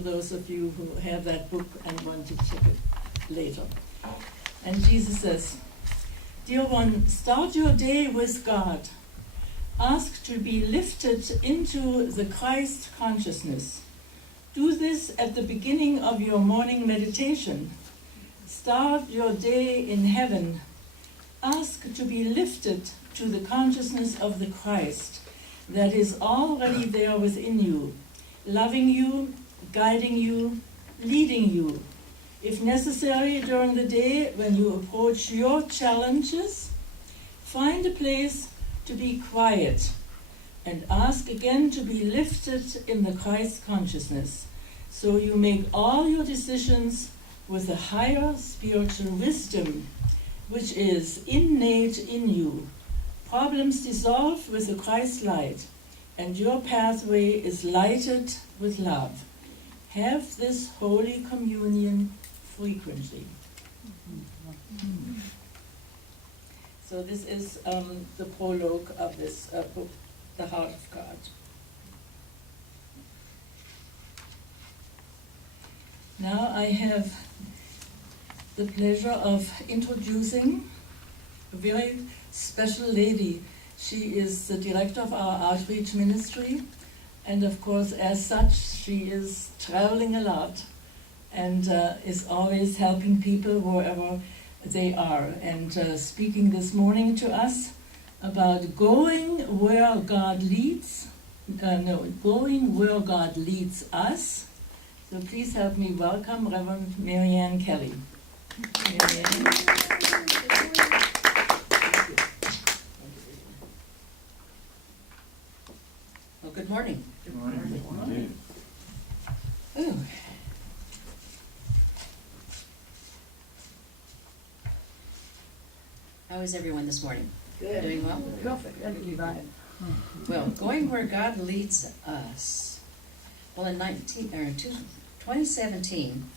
for those of you who have that book and want to check it later. And Jesus says, "Dear one, start your day with God. Ask to be lifted into the Christ consciousness. Do this at the beginning of your morning meditation. Start your day in heaven. Ask to be lifted to the consciousness of the Christ that is already there within you, loving you, guiding you, leading you. If necessary during the day when you approach your challenges, find a place to be quiet and ask again to be lifted in the Christ consciousness, so you make all your decisions with a higher spiritual wisdom, which is innate in you. Problems dissolve with the Christ light, and your pathway is lighted with love. Have this Holy Communion frequently." So this is the prologue of this book, The Heart of God. Now I have the pleasure of introducing a very special lady. She is the director of our outreach ministry, and of course, as such, she is traveling a lot and is always helping people wherever they are, and speaking this morning to us about going where God leads, going where God leads us. So please help me welcome Reverend Marianne Kelley. Well, good morning. Good morning. Good morning. Ooh. How is everyone this morning? Good. Doing well? Perfect. Well, going where God leads us. Well, in 2017,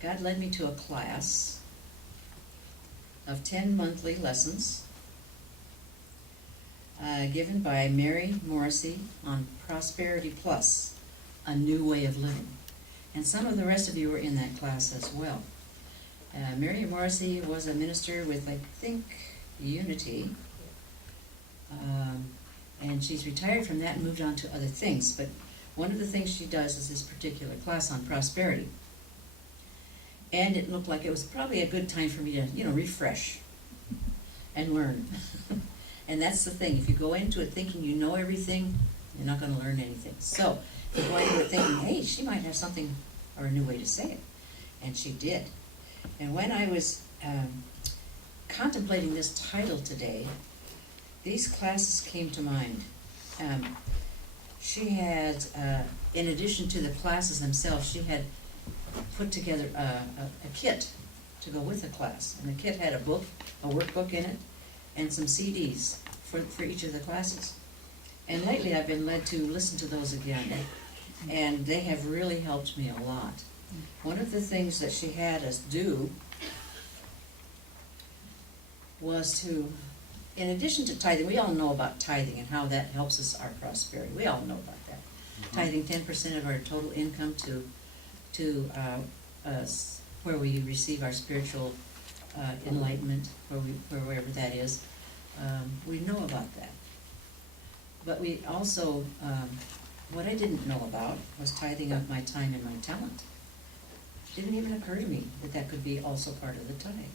God led me to a class of 10 monthly lessons given by Mary Morrissey on Prosperity Plus, a new way of living. And some of the rest of you were in that class as well. Mary Morrissey was a minister with, I think, Unity, and she's retired from that and moved on to other things. But one of the things she does is this particular class on prosperity. And it looked like it was probably a good time for me to, refresh and learn. And that's the thing. If you go into it thinking you know everything, you're not going to learn anything. So if you go into it thinking, hey, she might have something or a new way to say it. And she did. And when I was contemplating this title today, these classes came to mind. She had, in addition to the classes themselves, she had put together a kit to go with the class. And the kit had a book, a workbook in it, and some CDs for each of the classes. And lately I've been led to listen to those again, and they have really helped me a lot. One of the things that she had us do was to, in addition to tithing, we all know about tithing and how that helps us our prosperity. We all know about that. Tithing 10% of our total income to where we receive our spiritual enlightenment, wherever that is. We know about that. But we also, what I didn't know about was tithing of my time and my talent. It didn't even occur to me that that could be also part of the tithe.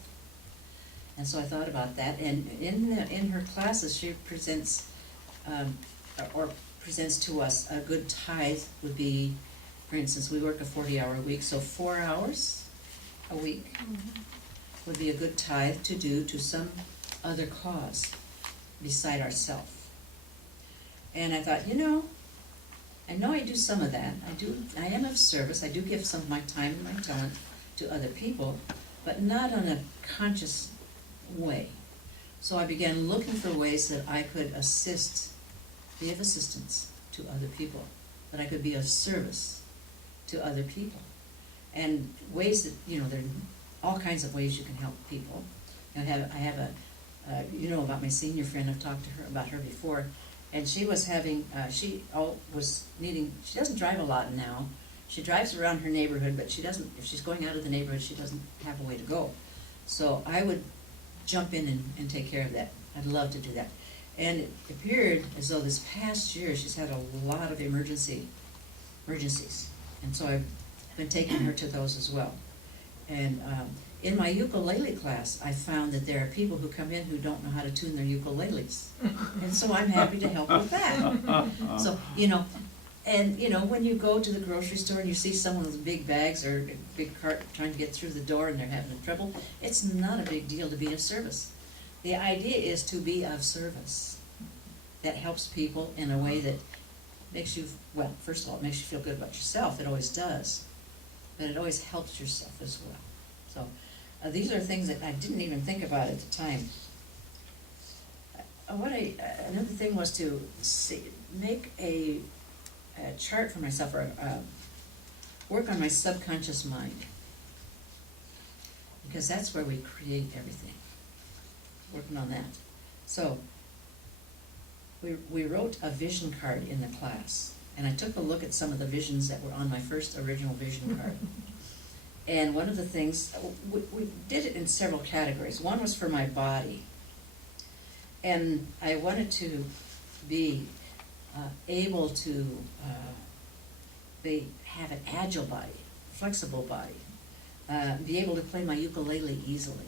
And so I thought about that, and in her classes she presents presents to us a good tithe would be, for instance, we work a 40-hour week, so 4 hours a week would be a good tithe to do to some other cause beside ourselves. And I thought, I know I do some of that. I am of service. I do give some of my time and my talent to other people, but not on a conscious way. So I began looking for ways that I could be of assistance to other people, that I could be of service to other people. And ways that, there are all kinds of ways you can help people. I have about my senior friend, I've talked to her about her before, and she was having, she doesn't drive a lot now, She drives around her neighborhood, but she doesn't, if she's going out of the neighborhood, she doesn't have a way to go. So I would jump in and take care of that. I'd love to do that. And it appeared as though this past year, she's had a lot of emergencies. And so I've been taking her to those as well. And in my ukulele class, I found that there are people who come in who don't know how to tune their ukuleles. And so I'm happy to help with that. So, and when you go to the grocery store and you see someone with big bags or a big cart trying to get through the door and they're having trouble, it's not a big deal to be of service. The idea is to be of service. That helps people in a way that makes you, well, first of all, it makes you feel good about yourself. It always does. But it always helps yourself as well. So these are things that I didn't even think about at the time. Another thing was to make a chart for myself, or work on my subconscious mind. Because that's where we create everything. Working on that. So we wrote a vision card in the class. And I took a look at some of the visions that were on my first original vision card. And one of the things, we did it in several categories. One was for my body. And I wanted to be able to have an agile body, flexible body, be able to play my ukulele easily.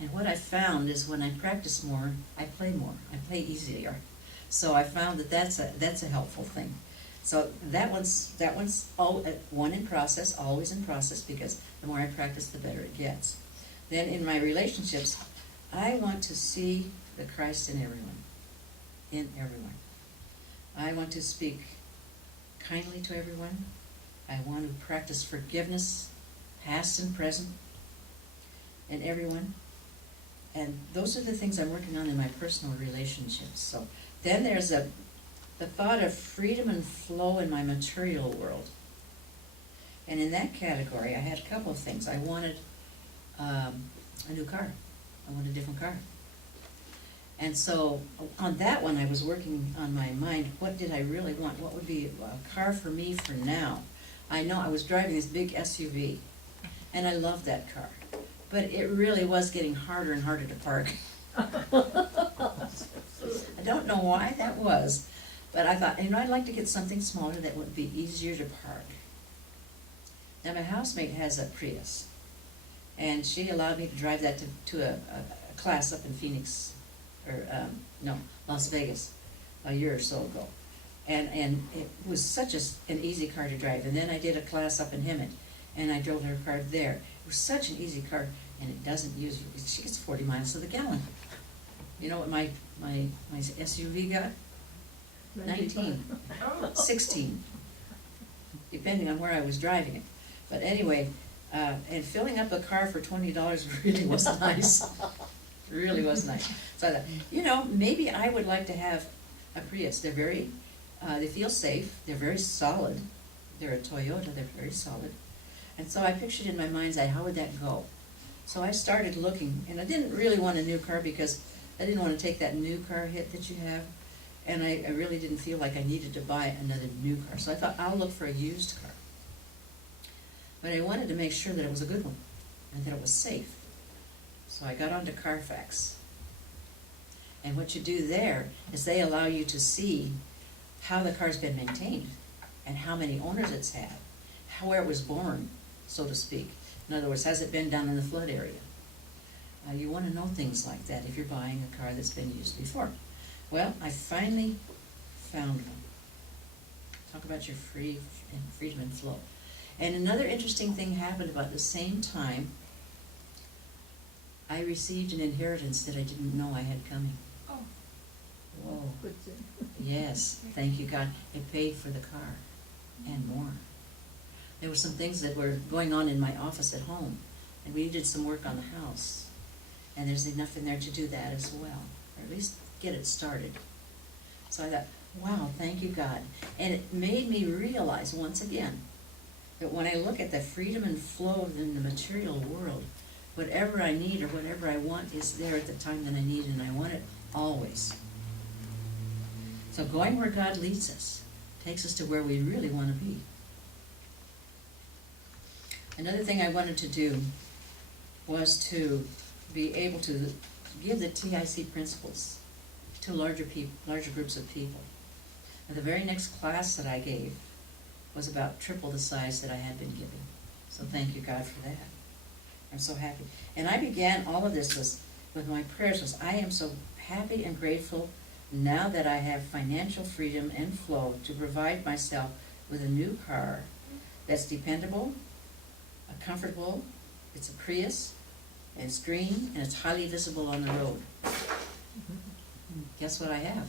And what I found is when I practice more, I play more. I play easier. So I found that that's a helpful thing. So that one's one in process, always in process, because the more I practice, the better it gets. Then in my relationships, I want to see the Christ in everyone. In everyone. I want to speak kindly to everyone. I want to practice forgiveness, past and present, in everyone. And those are the things I'm working on in my personal relationships. So then there's the thought of freedom and flow in my material world. And in that category, I had a couple of things. I wanted a new car. I wanted a different car. And so on that one, I was working on my mind, what did I really want? What would be a car for me for now? I know I was driving this big SUV, and I loved that car. But it really was getting harder and harder to park. I don't know why that was. But I thought, I'd like to get something smaller that would be easier to park. Now my housemate has a Prius, and she allowed me to drive that to a class up in Phoenix, or Las Vegas, a year or so ago. And it was such an easy car to drive. And then I did a class up in Hemet, and I drove her car there. It was such an easy car, and it doesn't use, she gets 40 miles to the gallon. You know what my SUV got? 19, 16, depending on where I was driving it. But anyway, and filling up a car for $20 really was nice. Really was nice. So I thought, maybe I would like to have a Prius. They're very, they feel safe. They're very solid. They're a Toyota. They're very solid. And so I pictured in my mind's eye, how would that go? So I started looking, and I didn't really want a new car because I didn't want to take that new car hit that you have. And I really didn't feel like I needed to buy another new car. So I thought, I'll look for a used car. But I wanted to make sure that it was a good one and that it was safe. So I got onto Carfax. And what you do there is they allow you to see how the car's been maintained and how many owners it's had, where it was born, so to speak. In other words, has it been down in the flood area? You want to know things like that if you're buying a car that's been used before. Well, I finally found one. Talk about your freedom and flow. And another interesting thing happened about the same time. I received an inheritance that I didn't know I had coming. Oh. Whoa. Good thing. Yes, thank you, God. It paid for the car and more. There were some things that were going on in my office at home, and we needed some work on the house. And there's enough in there to do that as well, or at least get it started. So I thought, wow, thank you, God. And it made me realize once again that when I look at the freedom and flow in the material world, whatever I need or whatever I want is there at the time that I need, and I want it always. So going where God leads us takes us to where we really want to be. Another thing I wanted to do was to be able to give the TIC principles to larger groups of people. And the very next class that I gave was about triple the size that I had been giving. So thank you, God, for that. I'm so happy. And I began all of this with my prayers was, I am so happy and grateful now that I have financial freedom and flow to provide myself with a new car that's dependable, comfortable, it's a Prius, and it's green, and it's highly visible on the road. Guess what I have?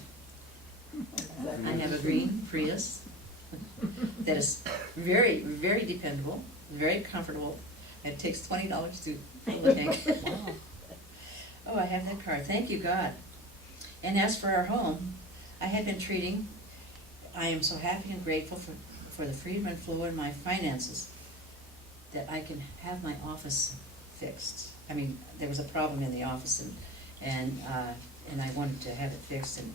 I have a green Prius that is very, very dependable, very comfortable, and it takes $20 to fill the tank. Wow. Oh, I have that car. Thank you, God. And as for our home, I am so happy and grateful for the freedom and flow in my finances that I can have my office fixed. I mean, there was a problem in the office, and I wanted to have it fixed, and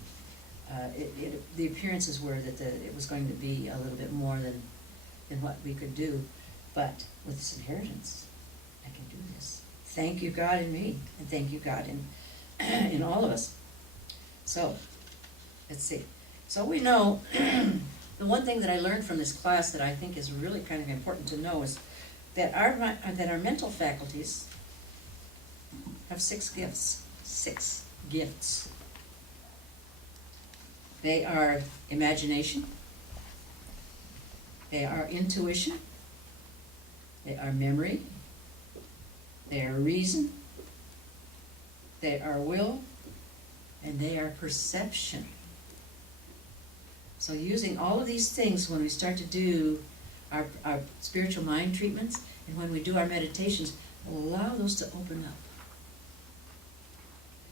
the appearances were that it was going to be a little bit more than what we could do, but with this inheritance, I can do this. Thank you, God, in me, and thank you, God, in all of us. So, let's see. So we know, the one thing that I learned from this class that I think is really kind of important to know is that our mental faculties have 6 gifts. 6 gifts. They are imagination, they are intuition, they are memory, they are reason, they are will, and they are perception. So using all of these things when we start to do our spiritual mind treatments, and when we do our meditations, allow those to open up.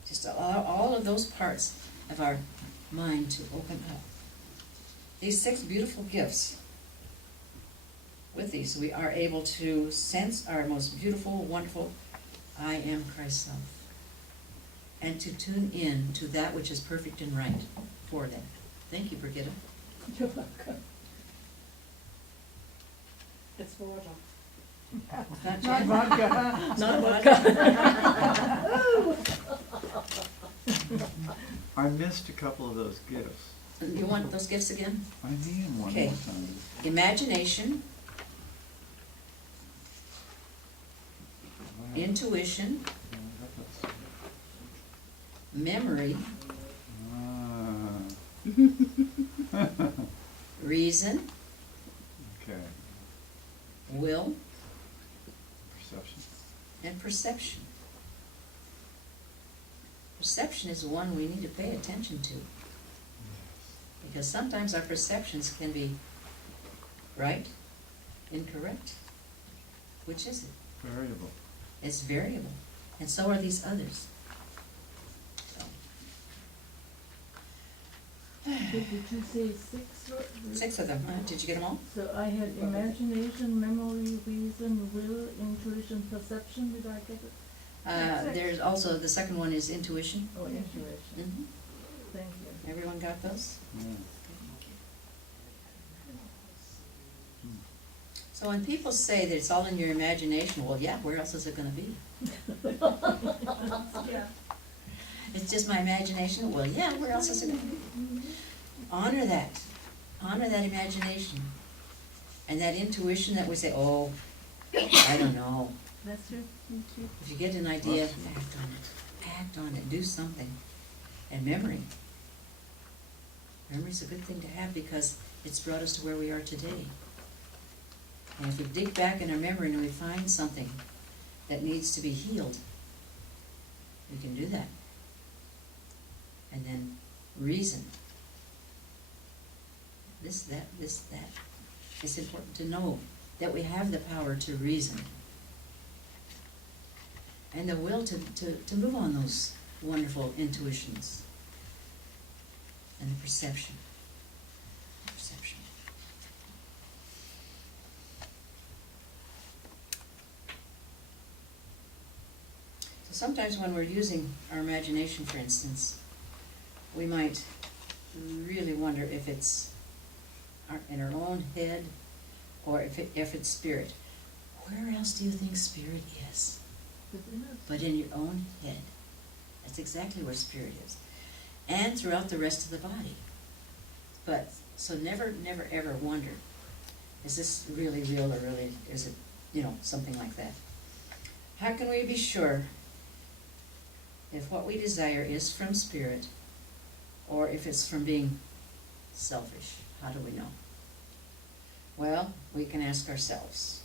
Just allow all of those parts of our mind to open up. These 6 beautiful gifts, with these we are able to sense our most beautiful, wonderful, I am Christ's self, and to tune in to that which is perfect and right for them. Thank you, Brigitte. You're welcome. It's water. Not Not Jen? vodka. Not vodka. I missed a couple of those gifts. You want those gifts again? I need one Okay. more time. Imagination, Wow. intuition, Yeah, I got memory, that. reason, Okay. will, Perception. and perception. Perception is the one we need to pay attention to, Yes. because sometimes our perceptions can be right, incorrect. Which is it? Variable. It's variable, and so are these others. So, Did you say 6? 6 of them, huh? Did you get them all? So I had imagination, memory, reason, will, intuition, perception. Did I get it? There's also, the second one is intuition. Oh, intuition. Mhm. Thank you. Everyone got those? Yeah. So when people say that it's all in your imagination, well, yeah, where else is it gonna be? Yeah. It's just my imagination? Well, yeah, where else is it gonna be? Honor that. Honor that imagination. And that intuition that we say, oh, I don't know. That's true. Thank you. If you get an idea, act on it. Act on it. Do something. And memory. Memory's a good thing to have because it's brought us to where we are today. And if we dig back in our memory and we find something that needs to be healed, we can do that. And then reason. This, that. It's important to know that we have the power to reason. And the will to move on those wonderful intuitions. And the perception. Perception. So sometimes when we're using our imagination, for instance, we might really wonder if it's in our own head or if it's spirit. Where else do you think spirit is? Within us. But in your own head. That's exactly where spirit is. And throughout the rest of the body. But, so never, never, ever wonder, is this really real or really, is it, something like that? How can we be sure if what we desire is from spirit or if it's from being selfish? How do we know? Well, we can ask ourselves,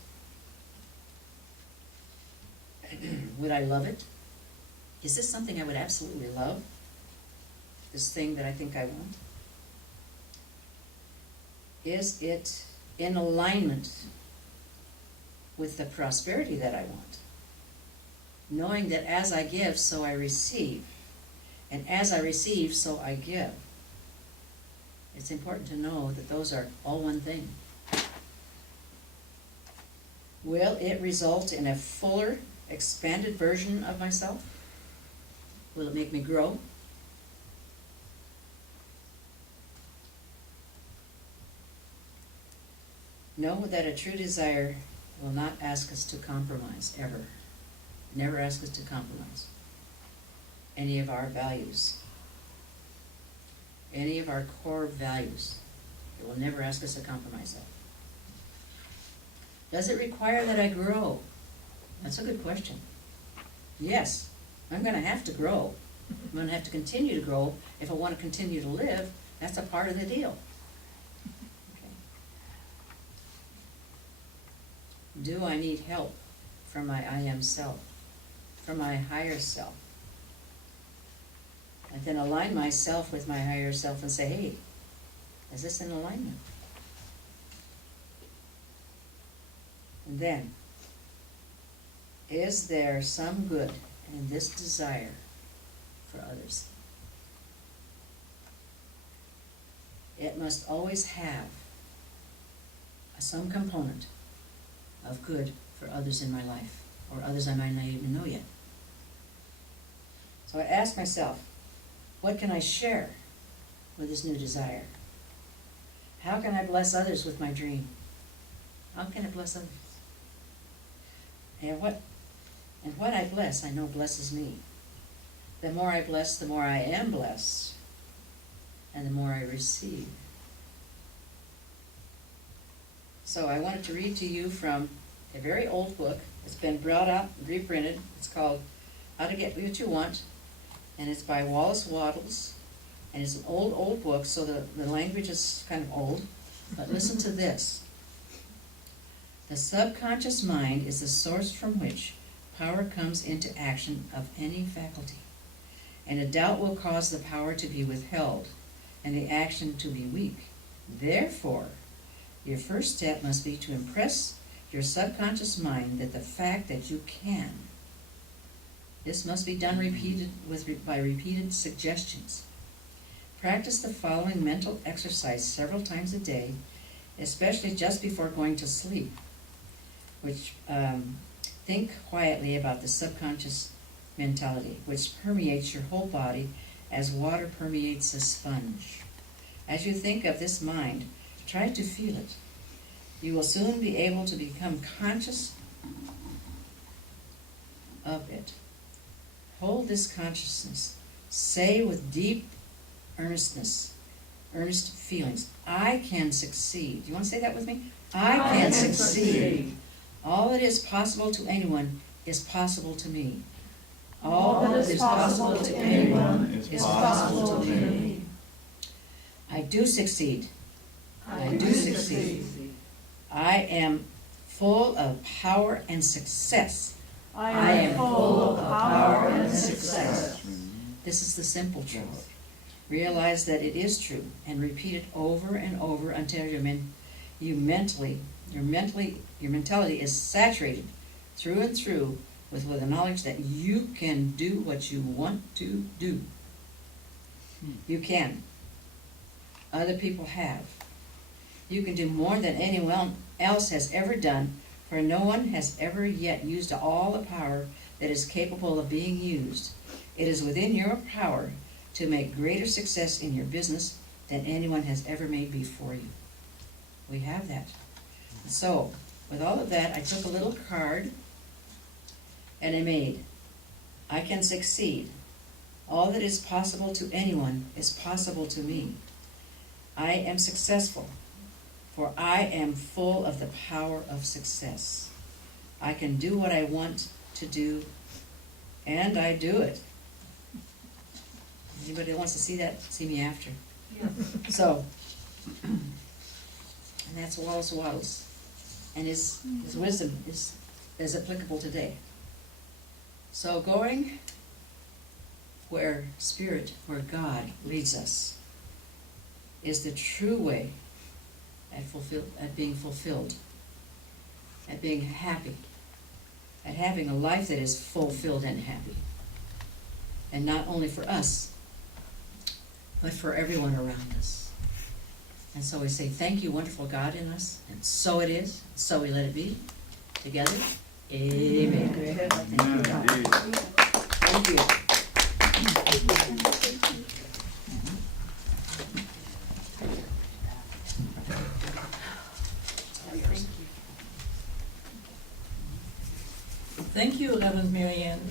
would I love it? Is this something I would absolutely love? This thing that I think I want? Is it in alignment with the prosperity that I want? Knowing that as I give, so I receive. And as I receive, so I give. It's important to know that those are all one thing. Will it result in a fuller, expanded version of myself? Will it make me grow? Know that a true desire will not ask us to compromise, ever. Never ask us to compromise any of our values, any of our core values. It will never ask us to compromise that. Does it require that I grow? That's a good question. Yes, I'm going to have to grow. I'm going to have to continue to grow if I want to continue to live. That's a part of the deal. Do I need help from my I am self, from my higher self? And then align myself with my higher self and say, hey, is this in alignment? And then, is there some good in this desire for others? It must always have some component of good for others in my life, or others I might not even know yet. So I ask myself, what can I share with this new desire? How can I bless others with my dream? How can I bless others? And what I bless, I know blesses me. The more I bless, the more I am blessed, and the more I receive. So I wanted to read to you from a very old book. It's been brought out and reprinted. It's called How to Get What You Want, and it's by Wallace Wattles. And it's an old book, so the language is kind of old. But listen to this. The subconscious mind is the source from which power comes into action of any faculty. And a doubt will cause the power to be withheld and the action to be weak. Therefore, your first step must be to impress your subconscious mind that the fact that you can. This must be done by repeated suggestions. Practice the following mental exercise several times a day, especially just before going to sleep. Which think quietly about the subconscious mentality, which permeates your whole body as water permeates a sponge. As you think of this mind, try to feel it. You will soon be able to become conscious of it. Hold this consciousness. Say with deep earnest feelings, I can succeed. You want to say that with me? I can succeed. All that is possible to anyone is possible to me. All that is possible to anyone is possible to me. I do succeed. I do succeed. I am full of power and success. I am full of power and success. This is the simple truth. Realize that it is true and repeat it over and over until your mentality is saturated through and through with the knowledge that you can do what you want to do. You can. Other people have. You can do more than anyone else has ever done, for no one has ever yet used all the power that is capable of being used. It is within your power to make greater success in your business than anyone has ever made before you. We have that. So, with all of that, I took a little card and I made, I can succeed. All that is possible to anyone is possible to me. I am successful, for I am full of the power of success. I can do what I want to do, and I do it. Anybody that wants to see that, see me after. So, and that's Wallace Wattles. And his wisdom is applicable today. So going where God leads us is the true way at being fulfilled, at being happy, at having a life that is fulfilled and happy. And not only for us, but for everyone around us. And so we say, thank you, wonderful God in us, and so it is, so we let it be. Together, amen. Thank you, God. Thank you. Thank you, Reverend Marianne.